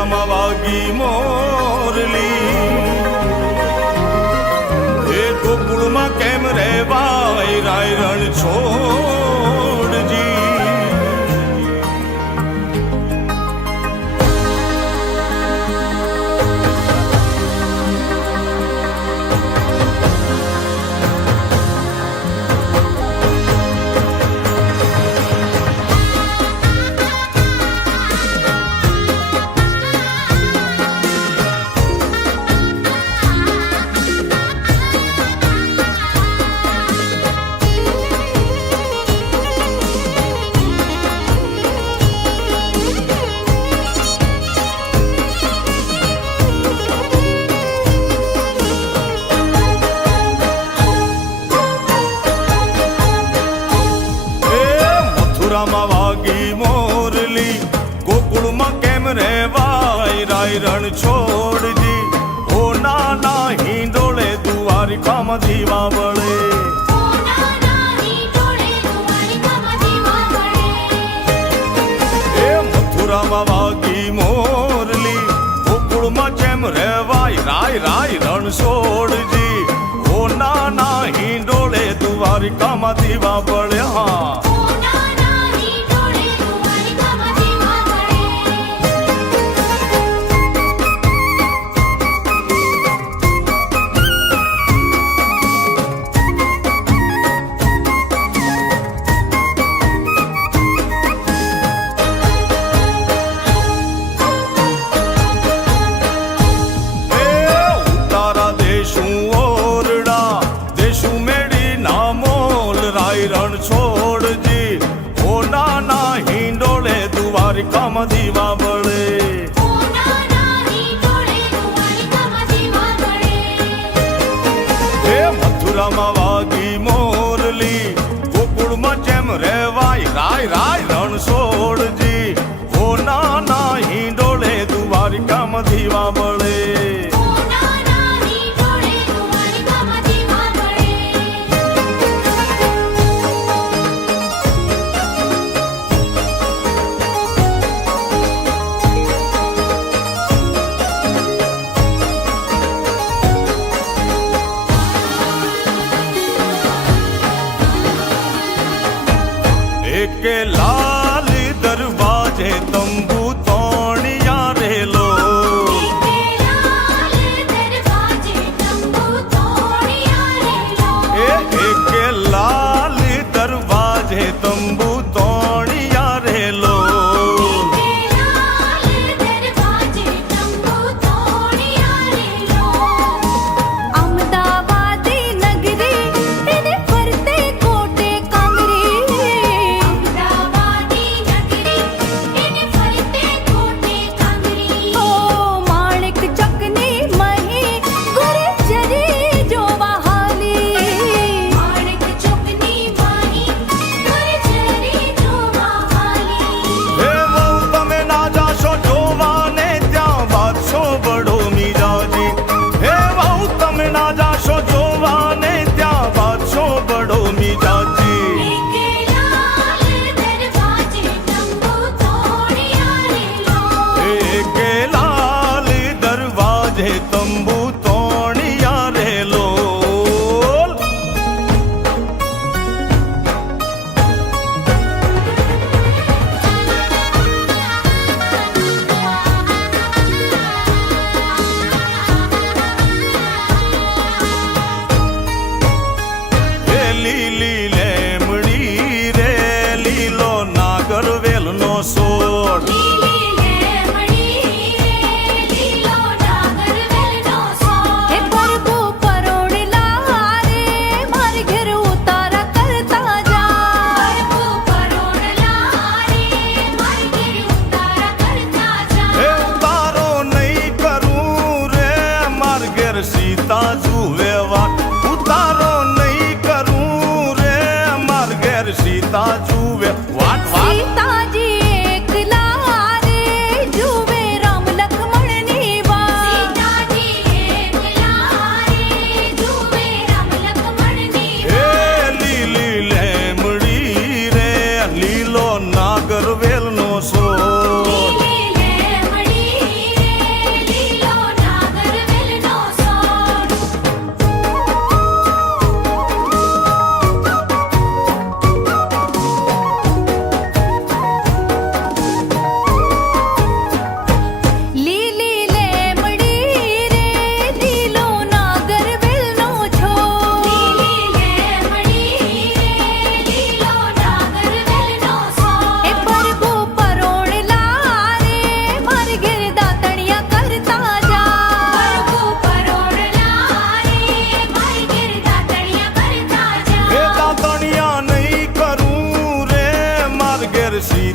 મથુરામાં વાગી મોરલી, એ ગોકુળમાં કેમ રહેવાય રાય રણ છોડજી. મથુરામાં વાગી મોરલી, ગોકુળમાં કેમ રહેવાય રાય રણ છોડજી. ઓ નાના હિંડોળે દ્વારિકામાં દીવા બળે, એ મથુરામાં વાગી મોરલી, ગોકુળમાં કેમ રહેવાય રાય રાય રણ છોડજી. ઓ નાના હિંડોળે દ્વારિકામાં દીવા બળે. હા રણ છોડજી. ઓ નાના હિંડોળે દ્વારિકામાં દીવા બળે, એ મથુરામાં વાગી મોરલી, ગોકુળમાં જેમ રહેવાય રાય રાય રણ છોડજી. ઓ નાના હિંડોળે દ્વારિકામાં દીવા બળે. કે લાલ દરવાજે તંબુ તોણિયા રેલો, કે લાલ દરવાજે તંબુ તોણિયા રેલો.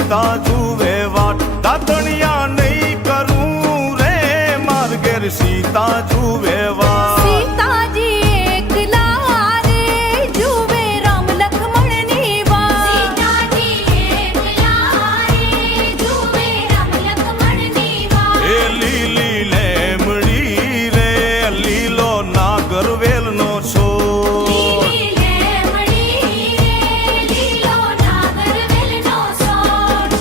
સીતા જુએ વાટ દાતણિયા નહીં કરું રે માર્ગેર સીતા જુએ વાટ સીતાજી એકલા રે જુએ રામ લક્ષ્મણની વાત સીતાજી એકલા રે જુએ રામ લક્ષ્મણની વાત એ લીલી લેમડી રે લીલો નાગર વેલનો છો લીલી લેમડી રે લીલો નાગર વેલનો સોડ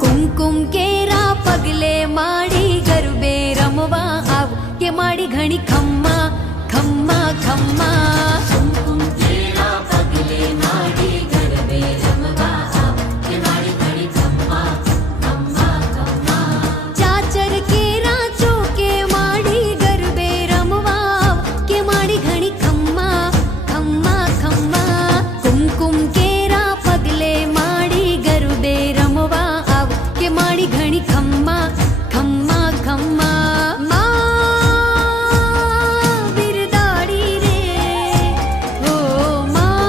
કુમકુમ કેરા પગલે માડી ગરબે રમવા આવ કે માડી ઘણી ખમ્મા ખમ્મા ખમ્મા કુમકુમ કેરા પગલે માડી ગરબે રમવા આવ કે માડી ઘણી ખમ્મા ખમ્મા ખમ્મા ચાચર કેરા ચોકે માડી ગરબે રમવા આવ કે માડી ઘણી ખમ્મા ખમ્મા ખમ્મા કુમકુમ કેરા પગલે માડી ગરબે રમવા આવ કે માડી ઘણી ખમ્મા ખમ્મા ખમ્મા માં બિરદાડી રે ઓ માં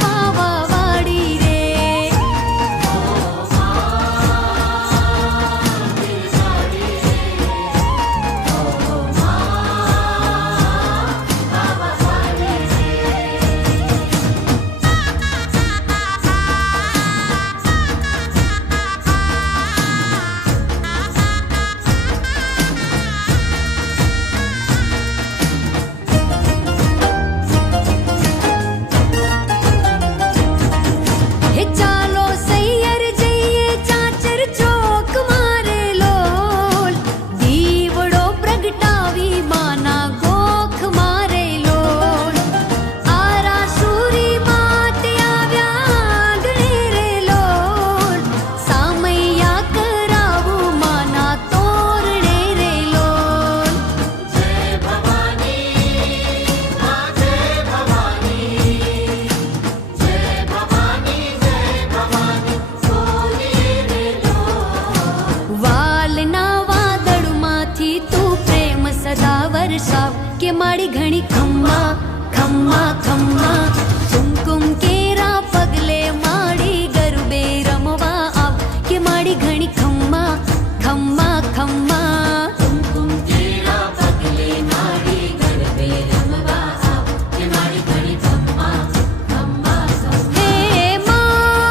પાવાવાડી રે હે ચાલો સૈયર જઈએ ચાચર ચોક મારે લોલ દીવડો પ્રગટાવી માના ગોખ મારે લોલ આરા સુરી માતે આવ્યા ગણે રે લોલ સામૈયા કરાવું માના તોરણે રે લોલ જય ભવાની માં જય ભવાની જય ભવાની વાલના વાદળમાંથી તું પ્રેમ સદા વરસાવ કે માડી ઘણી ખમ્મા ખમ્મા ખમ્મા કુમકુમ કેરા પગલે માડી ગરબે રમવા આવ કે માડી ઘણી ખમ્મા ખમ્મા ખમ્મા કુમકુમ કેરા પગલે માડી ગરબે રમવા આવ કે માડી ઘણી ખમ્મા ખમ્મા હે માં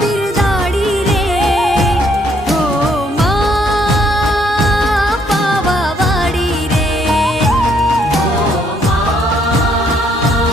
બિરદાડી રે ઓ માં પાવાવાડી રે ઓ માં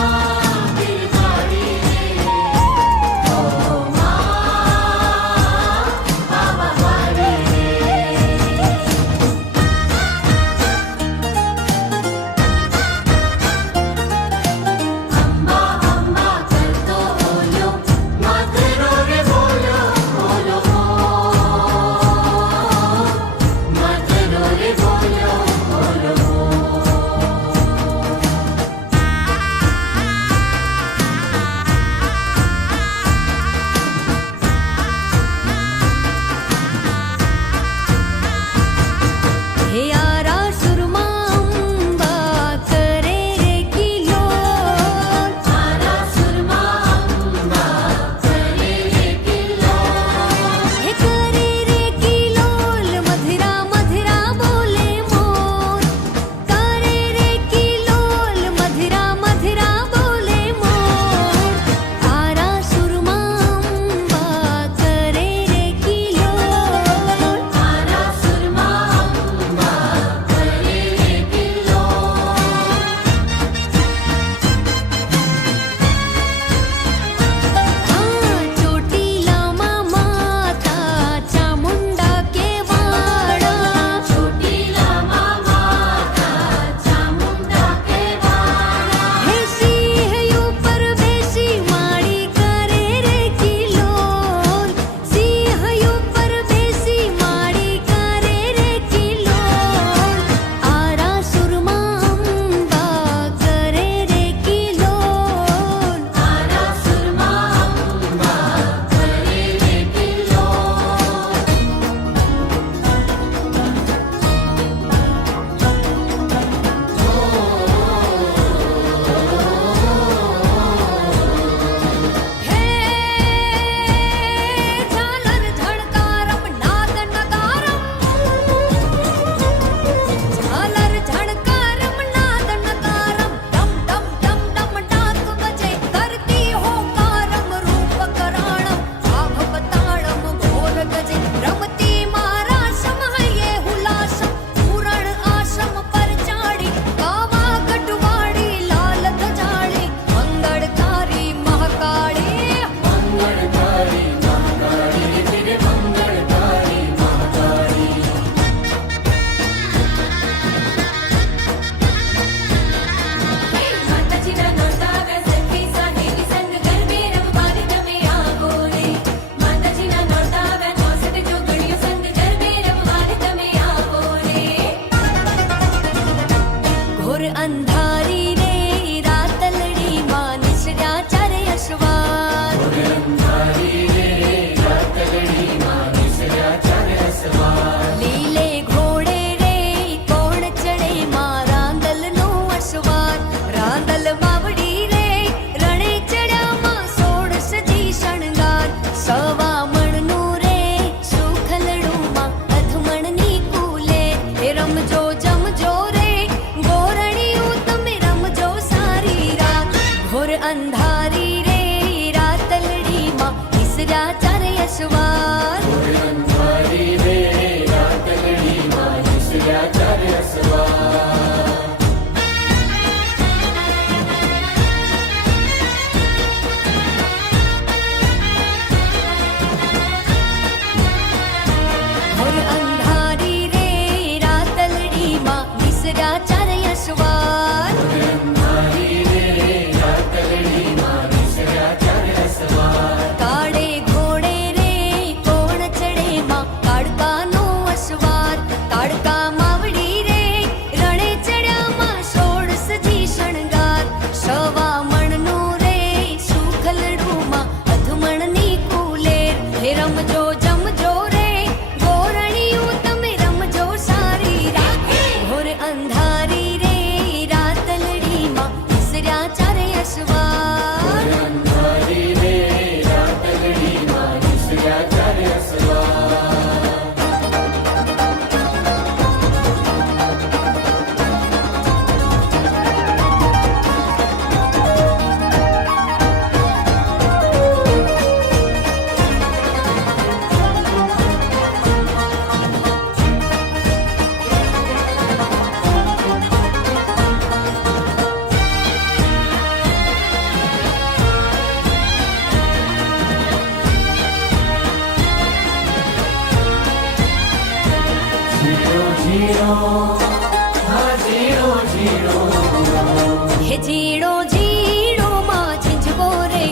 હે ઝીણો ઝીણો માં ઝીંઝવો રે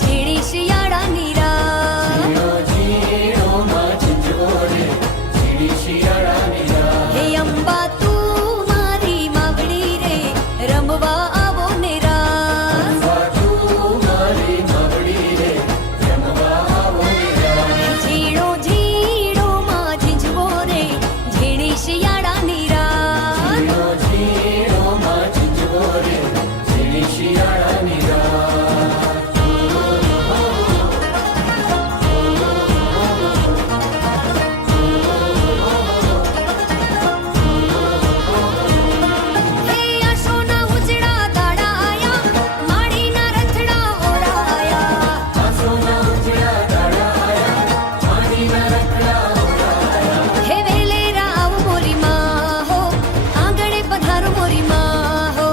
ઝીણી શિયાળાની રાત હે અંબા તું મારી માવડી રે રમવા આવો ને રાત હે ઝીણો ઝીણો માં ઝીંઝવો રે ઝીણી શિયાળાની રાત હે આશોના ઉજળા દાડા આયા માડીના રથડા ઓળાયા હે વેલેરા આવો મોરી માં હો આંગણે પધારો મોરી માં હો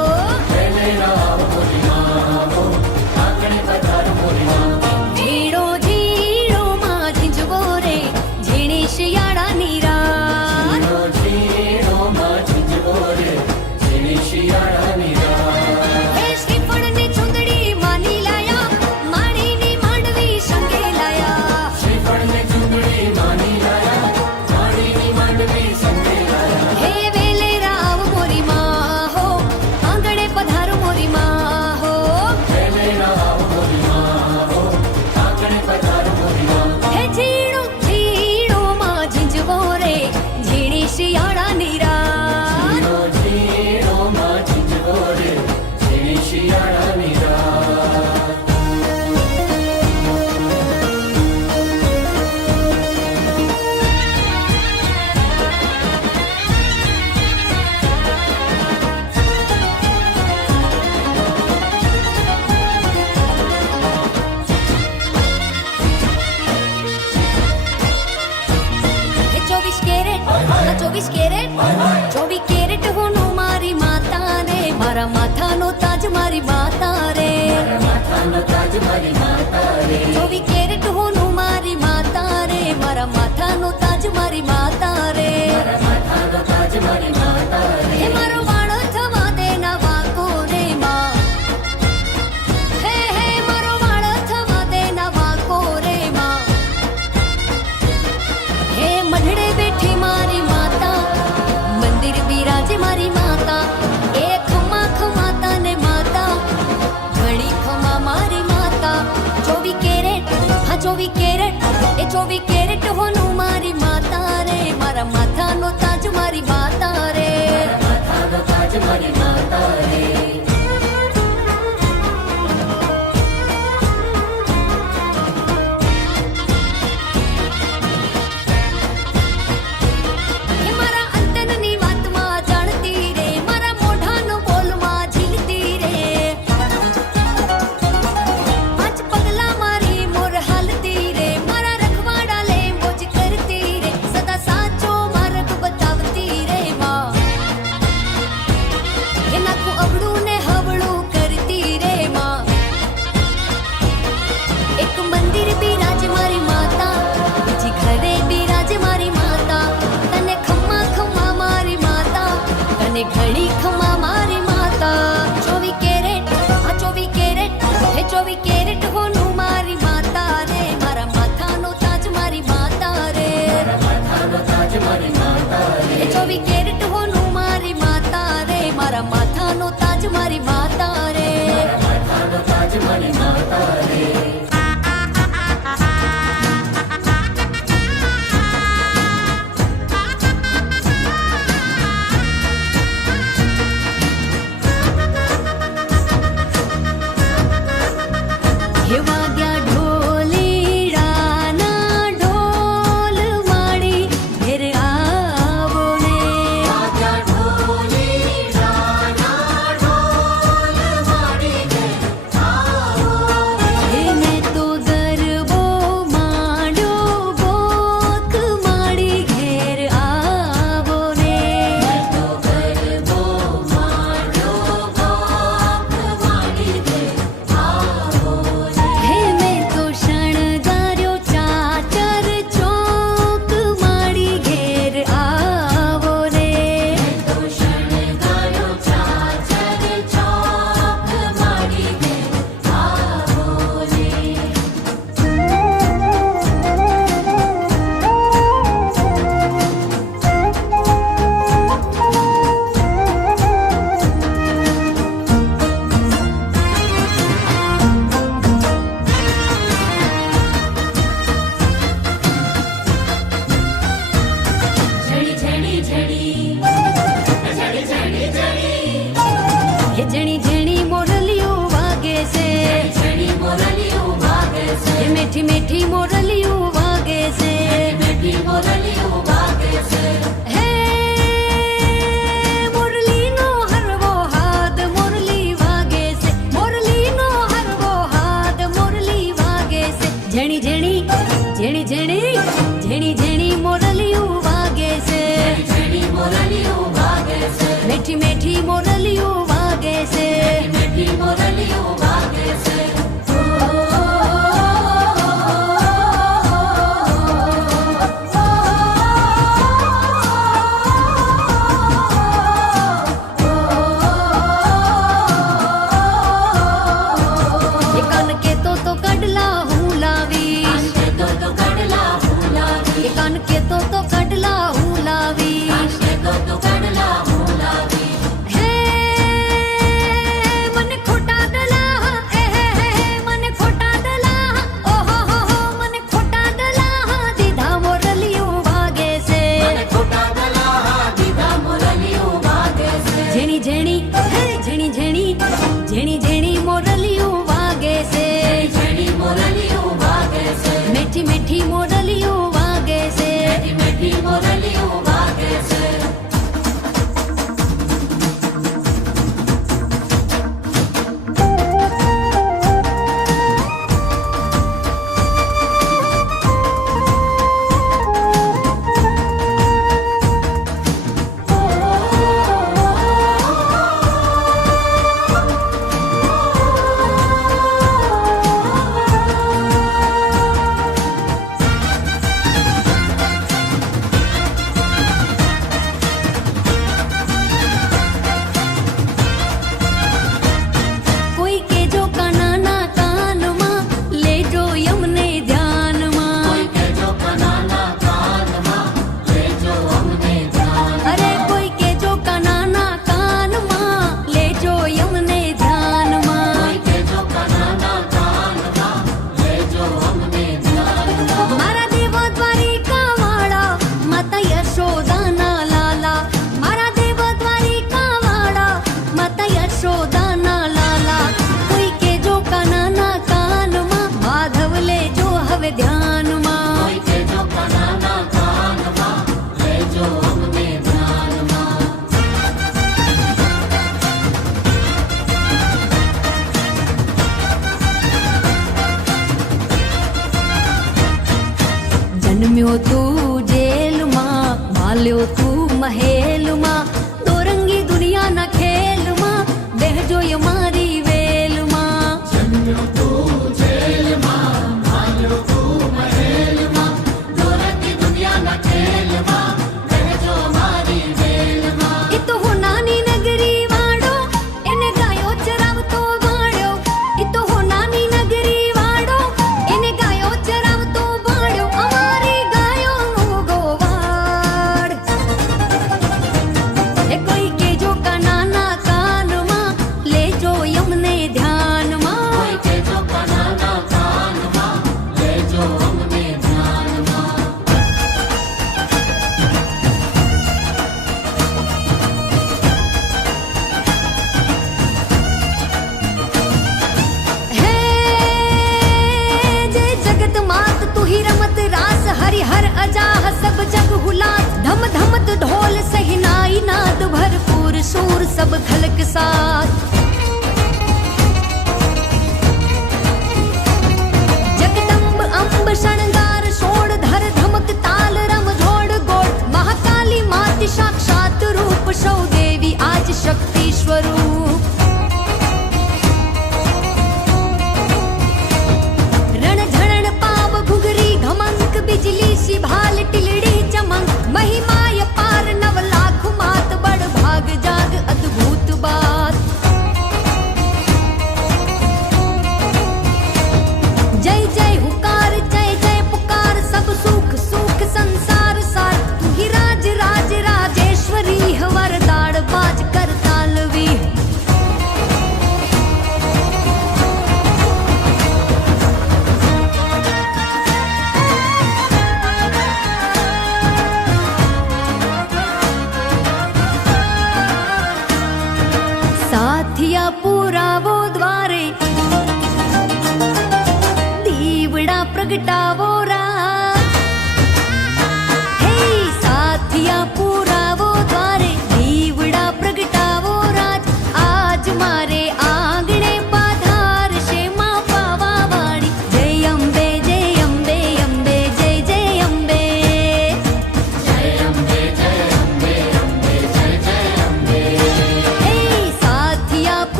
ઝીણો ઝીણો માં ઝીંઝવો રે ઝીણી શિયાળાની રાત હે શ્રીફળની ચૂંદડી માની લાયા માણીની માંડવી સંગે લાયા હે વેલેરા આવો મોરી માં હો આંગણે પધારો મોરી માં હો હે ઝીણો ઝીણો માં ઝીંઝવો રે ઝીણી શિયાળાની રાત હે 24 કેરેટ 24 કેરેટ હોનું મારી માતા રે મારા માથાનો તાજ મારી માતા રે 24 કેરેટ હોનું મારી માતા રે મારા માથાનો તાજ મારી માતા રે હે મારો વાળો થવા દેના વાકો રે માં હે હે મારો વાળો થવા દેના વાકો રે માં હે મઢડે બેઠી મારી માતા મંદિર બિરાજે મારી માતા એ ખમા ખમાતા ને માતા ઘણી ખમા મારી માતા 24 કેરેટ હા 24 કેરેટ એ 24 કેરેટ હોનું મારી માતા રે મારા માથાનો તાજ મારી માતા રે હે મારા અંતરની વાતમાં જાણતી રે મારા મોઢાનો બોલમાં ઝીલતી રે 5 પગલા મારી મોર હાલતી રે મારા રખવાડા લે મોજ मीठी मीठी मोरलियों वागे से, मीठी मोरलियों वागे से। हे मुरली नो हरवो हाथ मुरली वागे से, मुरली नो हरवो हाथ मुरली वागे से। झणी झणी झणी झणी झणी झणी मोरलियों वागे से, झणी मोरलियों वागे से। मीठी मीठी मोरलियों वागे से, मीठी मोरलियों वागे से। ये कान के तो कडला हूँ लावी, कान के तो कडला हूँ लावी। ये कान के तो कडला हूँ लावी। कान के तो कडला हूँ लावी। हे मन खोटा दला मन खोटा दला ओ हो मन खोटा दला दीदा मोरलियों वागे से, मन खोटा दला दीदा मोरलियों वागे से। झणी झणी झणी झणी झणी झणी मोरलियों वागे से, झणी मोरलियों वागे से। मीठी मीठी मोरलियों वागे से, मीठी मोरलियों वागे से। कोई के जो काना कान मां ले जो यमने ध्यान मां, कोई के जो बनाना कान मां ले जो हमने ध्यान। अरे कोई के जो काना कान मां ले जो यमने ध्यान मां। कोई के जो बनाना कान मां ले जो हमने ध्यान। मारा देवा द्वारिका वाड़ा माता यशोदा ना लाला, मारा देवा द्वारिका वाड़ा माता यशोदा ना लाला। कोई के जो काना कान मां माधव ले जो हवे ध्यान मां। कोई के जो बनाना कान मां ले जो हमने ध्यान मां। जन्म्यो तू जेल मां माल्यो तू महेल मां, दोरंगी दुनिया ना खेल मां देह जो ये मारी वेल मां। जन्म्यो तू जेल मां माल्यो तू महेल मां, दोरंगी दुनिया न खेल मां कह जो मारी वेल मां। इतो हो नानी नगरी वाड़ो इने गायो चरावतो वाड़ो, इतो हो नानी नगरी वाड़ो इने गायो चरावतो वाड़ो, अमारी गायो नो गोवाड़। ए कोई के जो काना कान मां ले जो यमने ध्यान मां। कोई के जो बनाना कान मां ले जो हमने ध्यान मां। हे जय जगत मात तू ही रमत रास हरि हर अजाह सब जग हुलास। धम धमत ढोल सहिनाई नाद भरपूर सूर सब खलक साथ। जगदम्ब अम्ब शृंगार सोड़ धर धमक ताल रम झोड़ गोड़। महाकाली माति साक्षात रूप सौ देवी आज शक्ति स्वरूप। रण झरण पाव घुघरी घमंक बिजली सी भाल टिलड़ी चमक। महिमा पार नव लाख मात बड़ भाग जाग अद्भुत बात।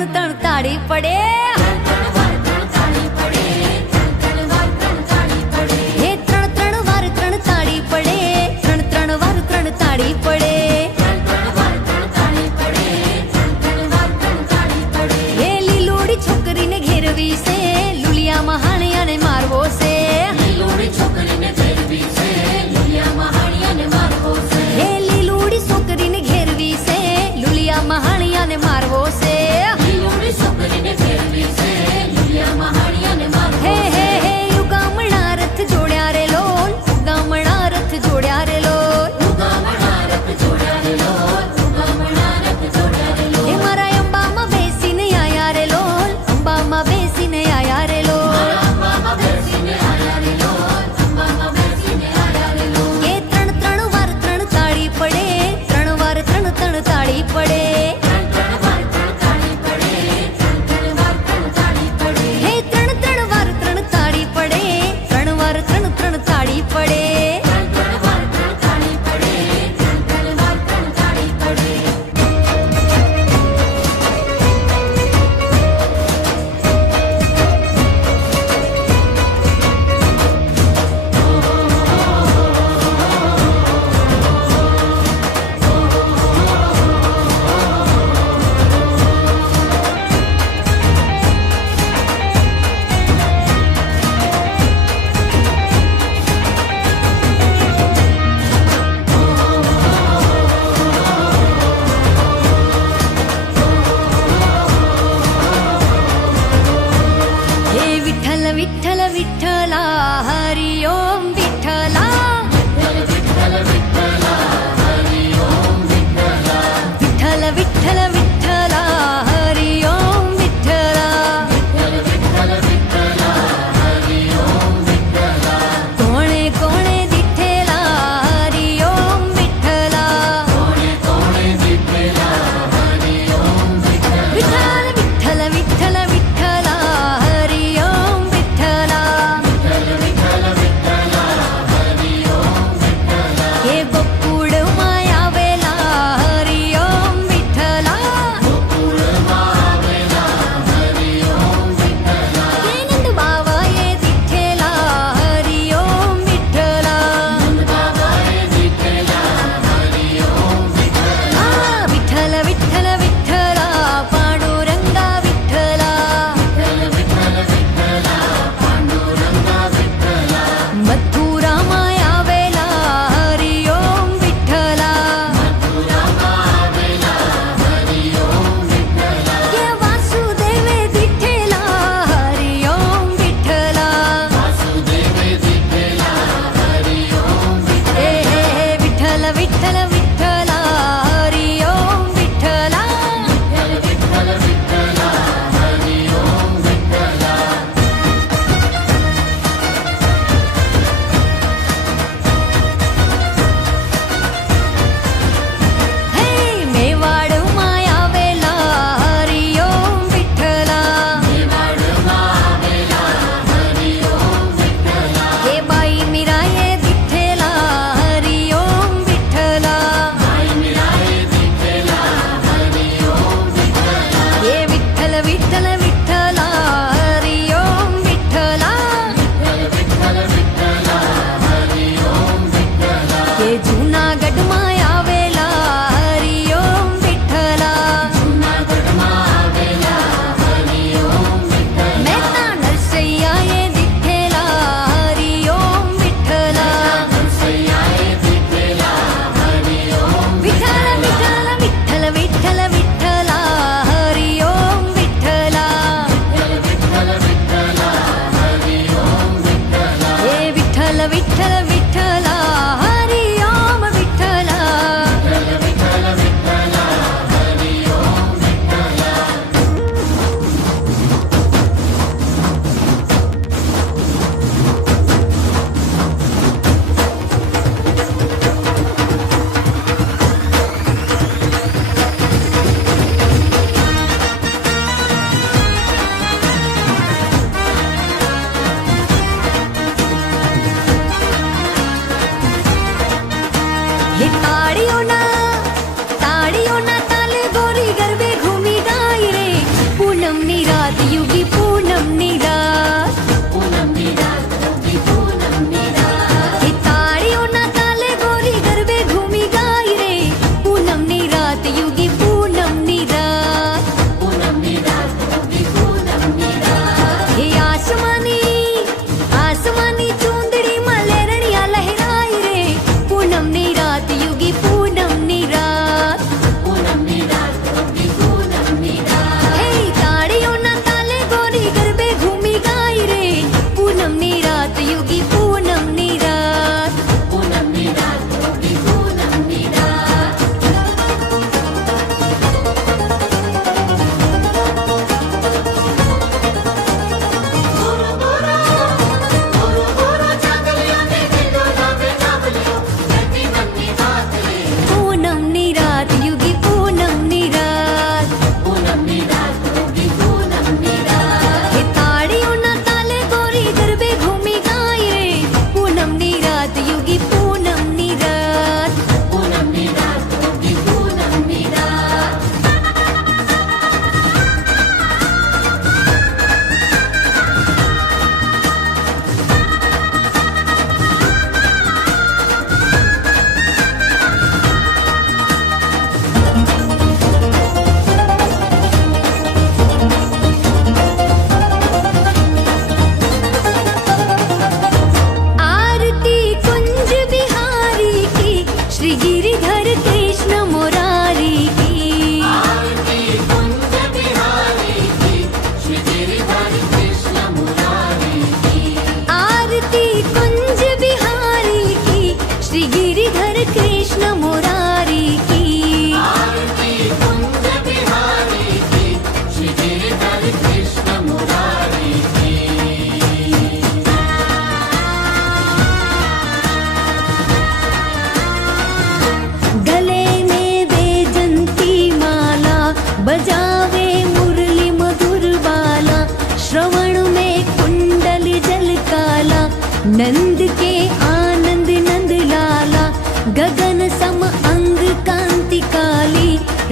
ત્રણ ત્રણ તાળી પડે હે ત્રણ ત્રણ વાર ત્રણ તાળી પડે ત્રણ ત્રણ વાર ત્રણ તાળી પડે હે લીલોડી છોકરીને ઘેરવી છે લુલિયામાં હાણિયાને મારવો છે હે લીલોડી છોકરીને ઘેરવી છે લુલિયામાં હાણિયાને મારવો છે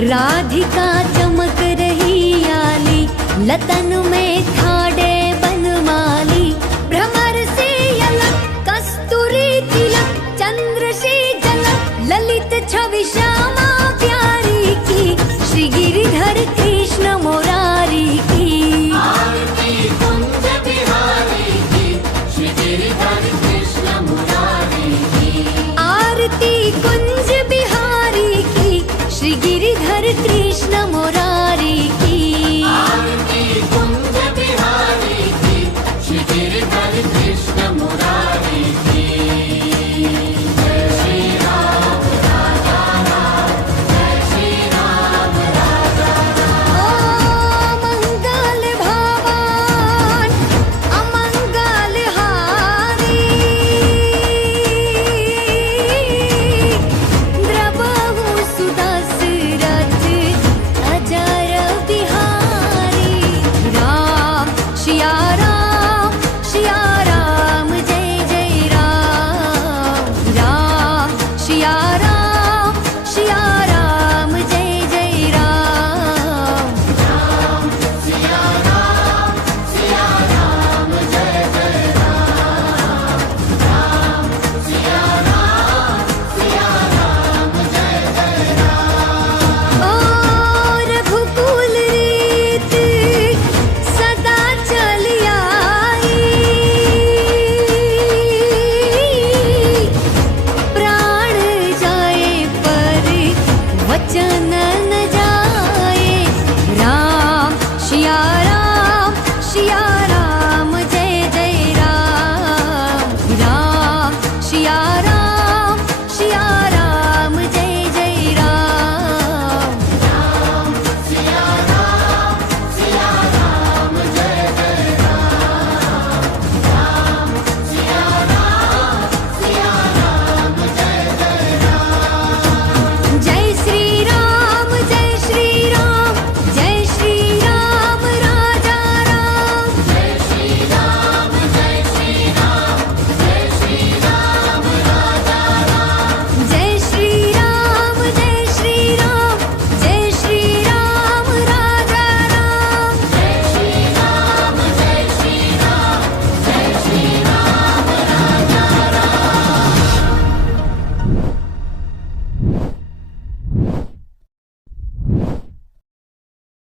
राधिका चमक रही आली लतन